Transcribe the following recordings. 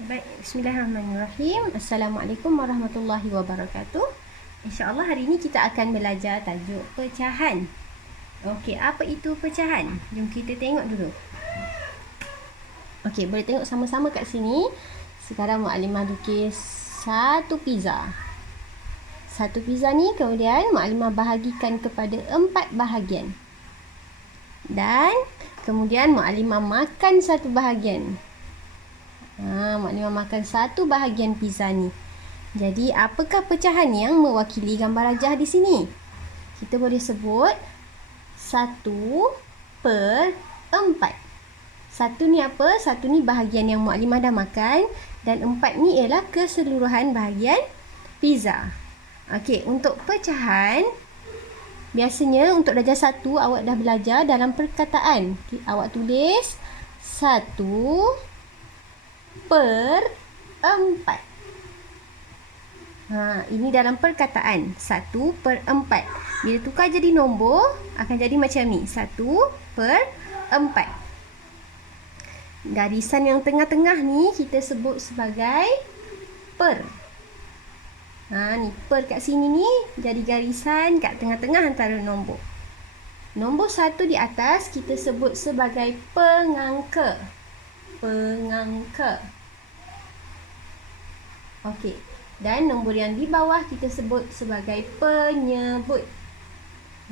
Baik, bismillahirrahmanirrahim. Assalamualaikum warahmatullahi wabarakatuh. InsyaAllah hari ini kita akan belajar tajuk pecahan. Okey, apa itu pecahan? Jom kita tengok dulu. Okey, boleh tengok sama-sama kat sini. Sekarang Mukadimah lukis satu pizza. Satu pizza ni kemudian Mukadimah bahagikan kepada 4 bahagian. Dan kemudian Mukadimah makan satu bahagian. Mukadimah makan satu bahagian pizza ni. Jadi, apakah pecahan yang mewakili gambar rajah di sini? Kita boleh sebut 1/4. Satu ni apa? Satu ni bahagian yang Mukadimah dah makan. Dan 4 ni ialah keseluruhan bahagian pizza. Okey, untuk pecahan, biasanya untuk darjah 1, awak dah belajar dalam perkataan. Awak tulis 1/4. Ini dalam perkataan 1/4. Bila tukar jadi nombor, akan jadi macam ni, 1/4. Garisan yang tengah-tengah ni kita sebut sebagai per. Ni per kat sini ni jadi garisan kat tengah-tengah antara nombor. Nombor 1 di atas kita sebut sebagai pengangka. Pengangka. Okey. Dan nombor yang di bawah kita sebut sebagai penyebut.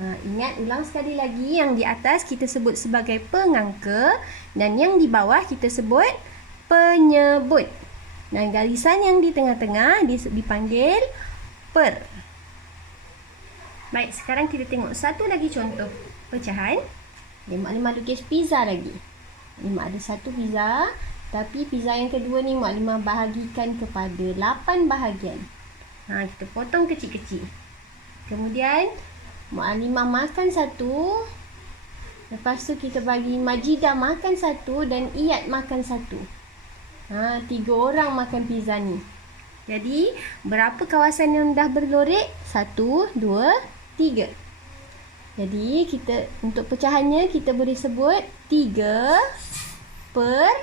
Ingat, ulang sekali lagi, yang di atas kita sebut sebagai pengangka dan yang di bawah kita sebut penyebut. Dan garisan yang di tengah-tengah dipanggil per. Baik, sekarang kita tengok satu lagi contoh pecahan. Mukadimah lukis pizza lagi. Mukadimah ada satu pizza, tapi pizza yang kedua ni Mukadimah bahagikan kepada 8 bahagian. Kita potong kecil-kecil. Kemudian Mukadimah makan satu. Lepas tu kita bagi Majidah makan satu dan Iyad makan satu. 3 orang makan pizza ni. Jadi, berapa kawasan yang dah berlorek? 1, 2, 3. Jadi, kita untuk pecahannya kita boleh sebut 3 per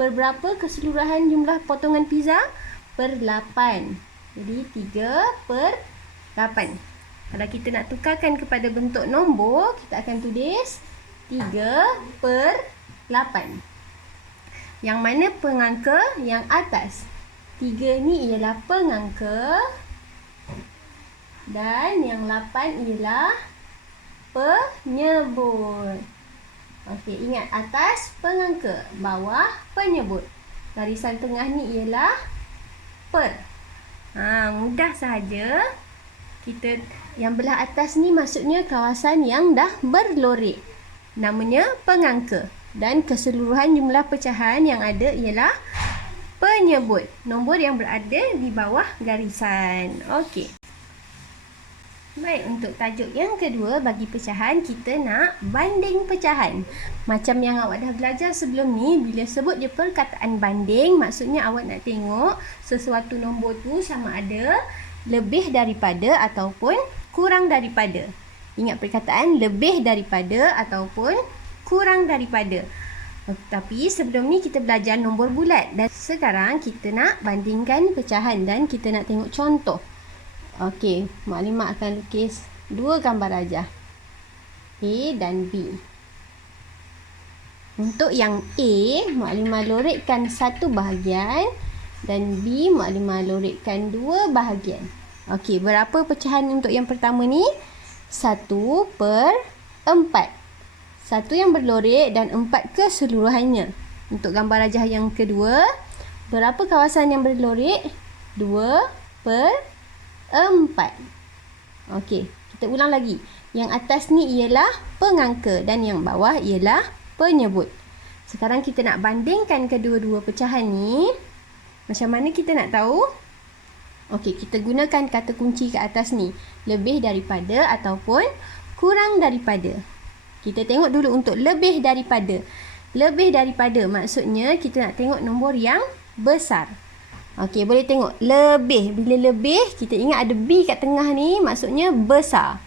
berapa keseluruhan jumlah potongan pizza? Per 8. Jadi, 3 per 8. Kalau kita nak tukarkan kepada bentuk nombor, kita akan tulis 3 per 8. Yang mana pengangka? Yang atas. 3 ni ialah pengangka. Dan yang 8 ialah penyebut. Okey, ingat, atas pengangka, bawah penyebut. Garisan tengah ni ialah per. Mudah sahaja. Kita yang belah atas ni maksudnya kawasan yang dah berlorek. Namanya pengangka. Dan keseluruhan jumlah pecahan yang ada ialah penyebut. Nombor yang berada di bawah garisan. Okey. Baik, untuk tajuk yang kedua bagi pecahan, kita nak banding pecahan. Macam yang awak dah belajar sebelum ni, bila sebut je perkataan banding, maksudnya awak nak tengok sesuatu nombor tu sama ada lebih daripada ataupun kurang daripada. Ingat perkataan lebih daripada ataupun kurang daripada. Tapi sebelum ni kita belajar nombor bulat. Dan sekarang kita nak bandingkan pecahan dan kita nak tengok contoh. Okey, Mukadimah akan lukis 2 gambar rajah, A dan B. Untuk yang A, Mukadimah lorekkan 1 bahagian dan B, Mukadimah lorekkan 2 bahagian. Okey, berapa pecahan untuk yang pertama ni? 1/4. 1 yang berlorek dan 4 keseluruhannya. Untuk gambar rajah yang kedua, berapa kawasan yang berlorek? 2/4. Okey, kita ulang lagi. Yang atas ni ialah pengangka dan yang bawah ialah penyebut. Sekarang kita nak bandingkan kedua-dua pecahan ni. Macam mana kita nak tahu? Okey, kita gunakan kata kunci kat atas ni. Lebih daripada ataupun kurang daripada. Kita tengok dulu untuk lebih daripada. Lebih daripada maksudnya kita nak tengok nombor yang besar. Okey, boleh tengok lebih. Bila lebih, kita ingat ada B kat tengah ni, maksudnya besar.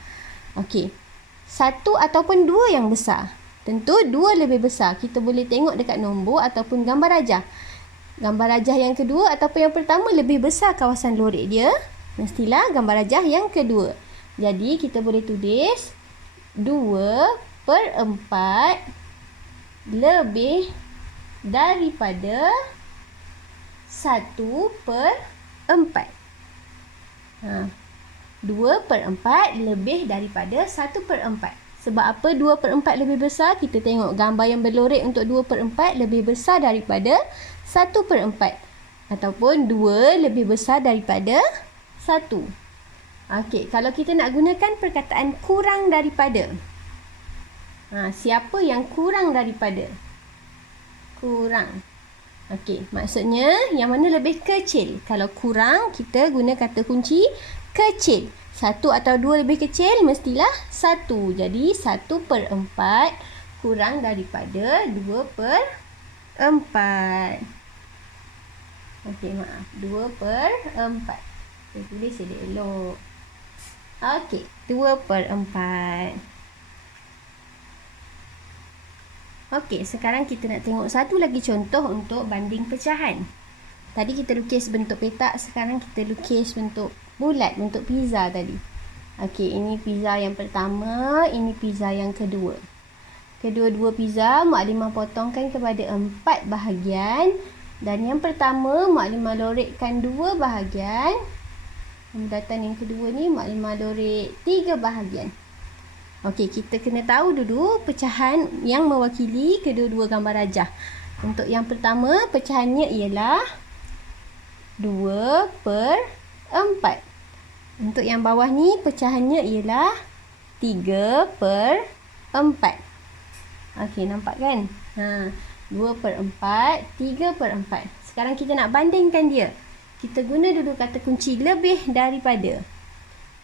Okey, 1 ataupun 2 yang besar. Tentu 2 lebih besar. Kita boleh tengok dekat nombor ataupun gambar rajah. gambar rajah yang kedua ataupun yang pertama lebih besar kawasan lorek dia, mestilah gambar rajah yang kedua. Jadi kita boleh tulis 2/4 lebih daripada 1/4. 2/4 lebih daripada 1/4. Sebab apa 2/4 lebih besar? Kita tengok gambar yang berlorek untuk 2/4 lebih besar daripada 1/4. Ataupun 2 lebih besar daripada 1. Okey, kalau kita nak gunakan perkataan kurang daripada. Siapa yang kurang daripada? Kurang. Okey, maksudnya yang mana lebih kecil? Kalau kurang, kita guna kata kunci kecil. 1 atau 2 lebih kecil, mestilah 1. Jadi 1/4 kurang daripada 2/4. Okey, maaf. 2/4. Saya tulis elok. Okey, 2/4. Okey, sekarang kita nak tengok satu lagi contoh untuk banding pecahan. Tadi kita lukis bentuk petak, sekarang kita lukis bentuk bulat, bentuk pizza tadi. Okey, ini pizza yang pertama, ini pizza yang kedua. Kedua-dua pizza Maklimah potongkan kepada 4 bahagian. Dan yang pertama Maklimah lorekkan 2 bahagian. Datang yang kedua ni Maklimah lorek 3 bahagian. Okey, kita kena tahu dulu pecahan yang mewakili kedua-dua gambar rajah. Untuk yang pertama, pecahannya ialah 2/4. Untuk yang bawah ni, pecahannya ialah 3/4. Okey, nampak kan? 2/4, 3/4. Sekarang kita nak bandingkan dia. Kita guna dulu kata kunci lebih daripada.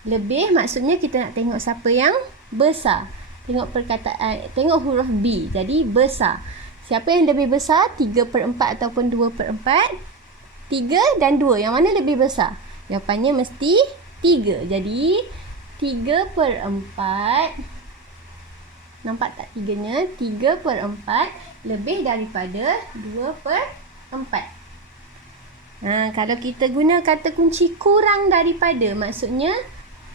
Lebih maksudnya kita nak tengok siapa yang besar. Tengok perkataan, tengok huruf B. Jadi besar. Siapa yang lebih besar? 3/4 ataupun 2/4? 3 dan 2. Yang mana lebih besar? Jawapannya mesti 3. Jadi 3/4. Nampak tak 3-nya? 3/4 lebih daripada 2/4. Kalau kita guna kata kunci kurang daripada, maksudnya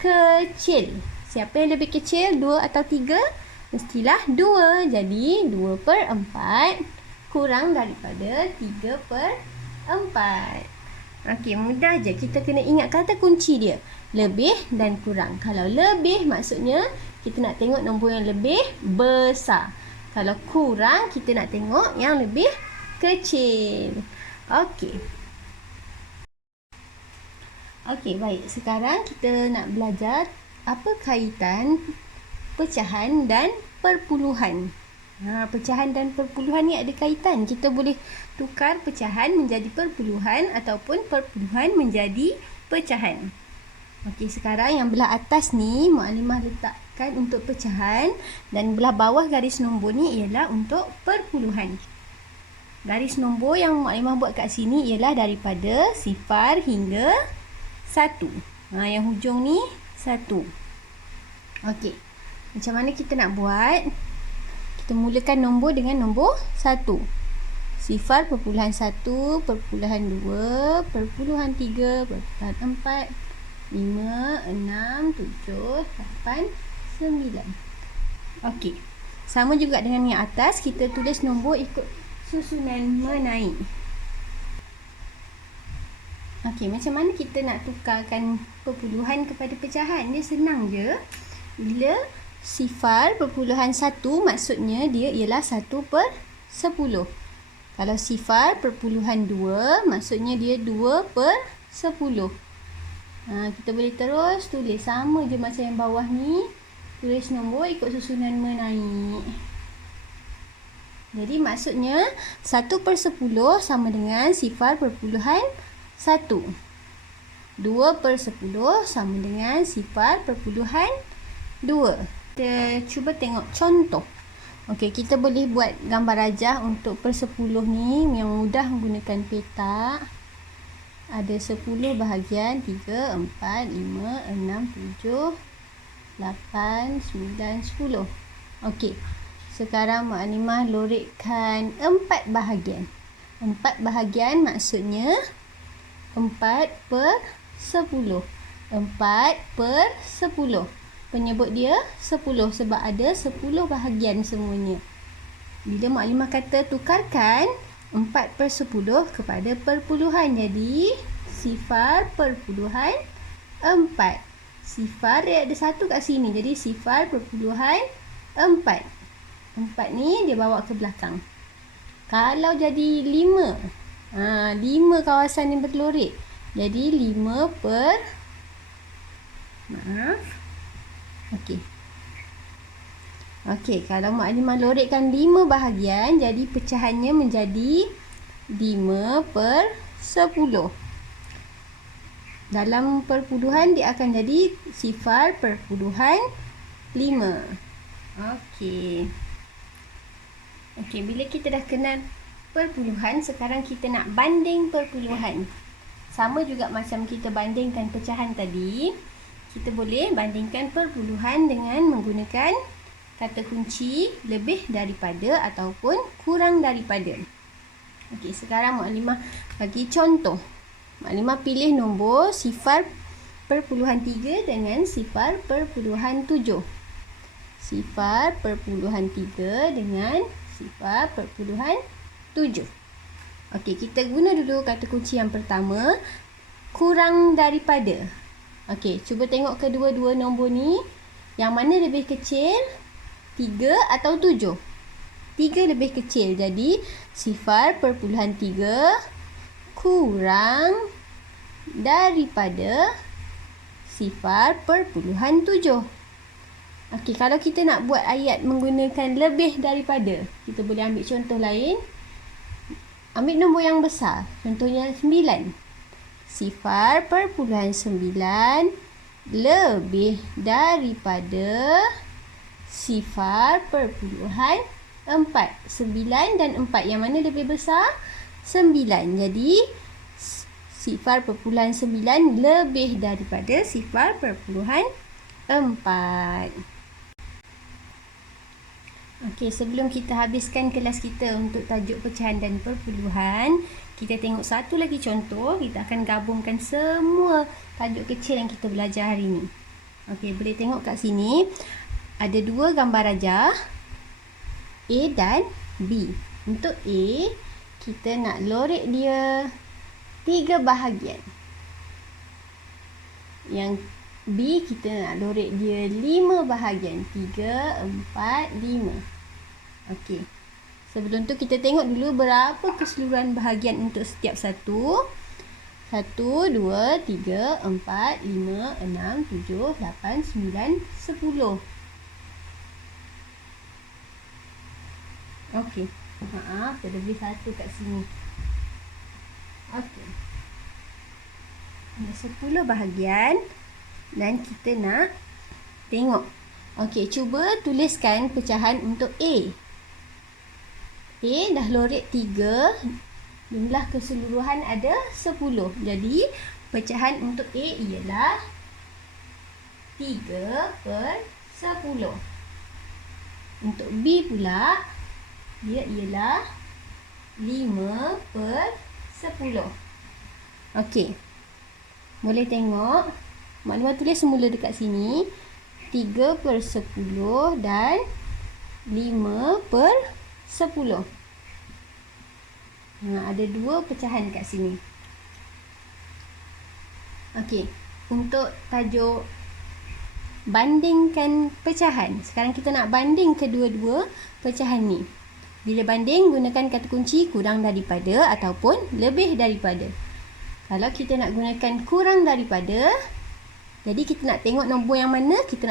kecil. Siapa yang lebih kecil? 2 atau 3? Mestilah 2. Jadi 2/4 kurang daripada 3/4. Okey, mudah je. Kita kena ingat kata kunci dia. Lebih dan kurang. Kalau lebih maksudnya kita nak tengok nombor yang lebih besar. Kalau kurang kita nak tengok yang lebih kecil. Okey. Okey, baik. Sekarang kita nak belajar apa kaitan pecahan dan perpuluhan. Pecahan dan perpuluhan ni ada kaitan. Kita boleh tukar pecahan menjadi perpuluhan ataupun perpuluhan menjadi pecahan. Okey, sekarang yang belah atas ni Maklimah letakkan untuk pecahan dan belah bawah garis nombor ni ialah untuk perpuluhan. Garis nombor yang Maklimah buat kat sini ialah daripada 0 hingga 1. Yang hujung ni 1. Okey. Macam mana kita nak buat? Kita mulakan nombor dengan nombor 1. 0.1, 0.2, 0.3, 0.4, 5, 6, 7, 8, 9. Okey. Sama juga dengan yang atas, kita tulis nombor ikut susunan menaik. Okey, macam mana kita nak tukarkan perpuluhan kepada pecahan? Dia senang je. Bila 0.1 maksudnya dia ialah 1/10. Kalau 0.2 maksudnya dia 2/10. Kita boleh terus tulis sama je macam yang bawah ni. Tulis nombor ikut susunan menaik. Jadi maksudnya 1/10 sama dengan 0.1. 2/10 sama dengan 0.2. Kita cuba tengok contoh. Okey, kita boleh buat gambar rajah untuk per-10 ni yang mudah menggunakan petak. Ada 10 bahagian, 3, 4, 5, 6, 7, 8, 9, 10. Okey, sekarang Maklimah lorekkan 4 bahagian. 4 bahagian maksudnya 4/10. 4/10. Penyebut dia 10 sebab ada 10 bahagian semuanya. Bila Maklimah kata tukarkan 4/10 kepada perpuluhan, jadi sifar perpuluhan 4. Sifar dia ada 1 kat sini, jadi sifar perpuluhan 4. 4 ni dia bawa ke belakang. Kalau jadi 5, 5 kawasan yang bertelorik. Jadi 5 per, Okey, kalau Maklimah lorikkan 5 bahagian, jadi pecahannya menjadi 5/10. Dalam perpuluhan dia akan jadi sifar perpuluhan 5. Okey. Okey, bila kita dah kenal perpuluhan, sekarang kita nak banding perpuluhan. Sama juga macam kita bandingkan pecahan tadi, kita boleh bandingkan perpuluhan dengan menggunakan kata kunci lebih daripada ataupun kurang daripada. Okey, sekarang Maklimah bagi contoh. Maklimah pilih nombor sifar perpuluhan 3 dengan sifar perpuluhan 7. Sifar perpuluhan 3 dengan sifar perpuluhan 7. Okey, kita guna dulu kata kunci yang pertama, kurang daripada. Okey, cuba tengok kedua-dua nombor ni, yang mana lebih kecil, 3 atau 7? 3 lebih kecil, jadi sifar perpuluhan 3 kurang daripada sifar perpuluhan 7. Okey, kalau kita nak buat ayat menggunakan lebih daripada, kita boleh ambil contoh lain. Ambil nombor yang besar, contohnya 9. Sifar perpuluhan 9 lebih daripada sifar perpuluhan 4. 9 dan 4, yang mana lebih besar? 9. Jadi sifar perpuluhan 9 lebih daripada sifar perpuluhan 4. Okey, sebelum kita habiskan kelas kita untuk tajuk pecahan dan perpuluhan, kita tengok satu lagi contoh. Kita akan gabungkan semua tajuk kecil yang kita belajar hari ini. Okey, boleh tengok kat sini. Ada 2 gambar rajah, A dan B. Untuk A, kita nak lorek dia 3 bahagian. Yang B, kita nak lorek dia 5 bahagian. 3, 4, 5. Okey. Sebelum tu kita tengok dulu berapa keseluruhan bahagian untuk setiap satu. 1, 2, 3, 4, 5, 6, 7, 8, 9, 10. Okey. Maaf, terlebih 1 kat sini. Okey. Ada 10 bahagian dan kita nak tengok. Okey, cuba tuliskan pecahan untuk A. A dah lorek 3. Jumlah keseluruhan ada 10. Jadi, pecahan untuk A ialah 3/10. Untuk B pula, dia ialah 5/10. Okey. Boleh tengok. Maklimah tulis semula dekat sini. 3/10 dan 5/10. Ada 2 pecahan kat sini. Okey. Untuk tajuk bandingkan pecahan. Sekarang kita nak banding kedua-dua pecahan ni. Bila banding, gunakan kata kunci kurang daripada ataupun lebih daripada. Kalau kita nak gunakan kurang daripada, jadi kita nak tengok nombor yang mana? Kita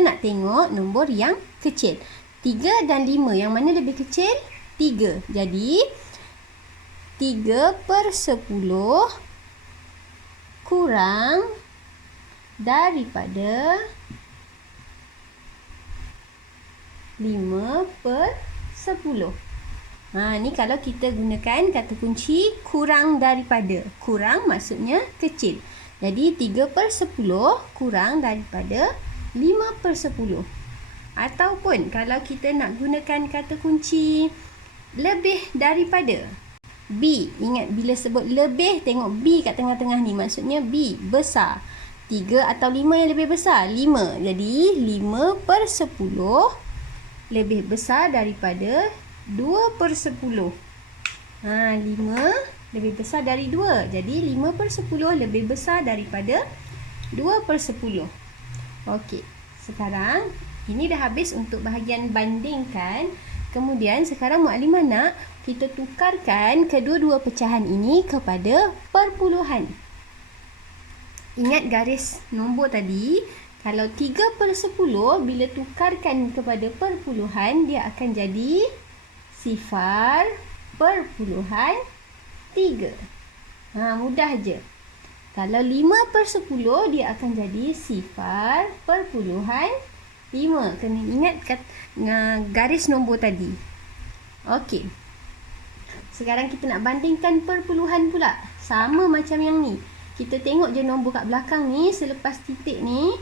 nak tengok nombor yang kecil. 3 dan 5, yang mana lebih kecil? 3. Jadi 3/10 kurang daripada 5/10. Ni kalau kita gunakan kata kunci kurang daripada. Kurang maksudnya kecil. Jadi 3/10 kurang daripada 5/10. Ataupun kalau kita nak gunakan kata kunci lebih daripada. B. Ingat bila sebut lebih, tengok B kat tengah-tengah ni. Maksudnya B besar. 3 atau 5 yang lebih besar? 5. Jadi 5/10 lebih besar daripada 2/10. 5 lebih besar dari 2. Jadi 5/10 lebih besar daripada 2/10. Okey. Sekarang ini dah habis untuk bahagian bandingkan. Kemudian sekarang Mukadimah nak kita tukarkan kedua-dua pecahan ini kepada perpuluhan. Ingat garis nombor tadi, kalau 3/10 bila tukarkan kepada perpuluhan, dia akan jadi 0.3. Mudah je. Kalau 5/10 dia akan jadi 0.5. Kena ingat garis nombor tadi. Okey. Sekarang kita nak bandingkan perpuluhan pula. Sama macam yang ni. Kita tengok je nombor kat belakang ni, selepas titik ni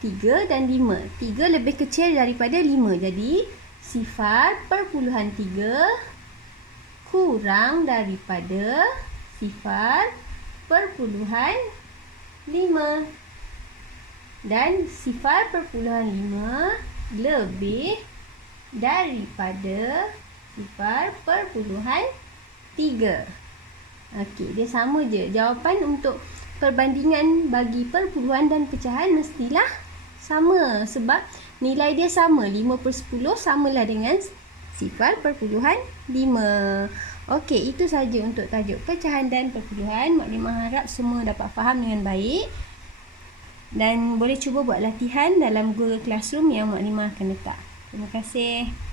3 dan 5. 3 lebih kecil daripada 5. Jadi 0.3 kurang daripada 0.5 dan 0.5 lebih daripada 0.3. Okey, dia sama je. Jawapan untuk perbandingan bagi perpuluhan dan pecahan mestilah sama sebab nilai dia sama. 5/10 samalah dengan 0.5. Okey, itu saja untuk tajuk pecahan dan perpuluhan. Mukadimah harap semua dapat faham dengan baik. Dan boleh cuba buat latihan dalam Google Classroom yang Mukadimah akan letak. Terima kasih.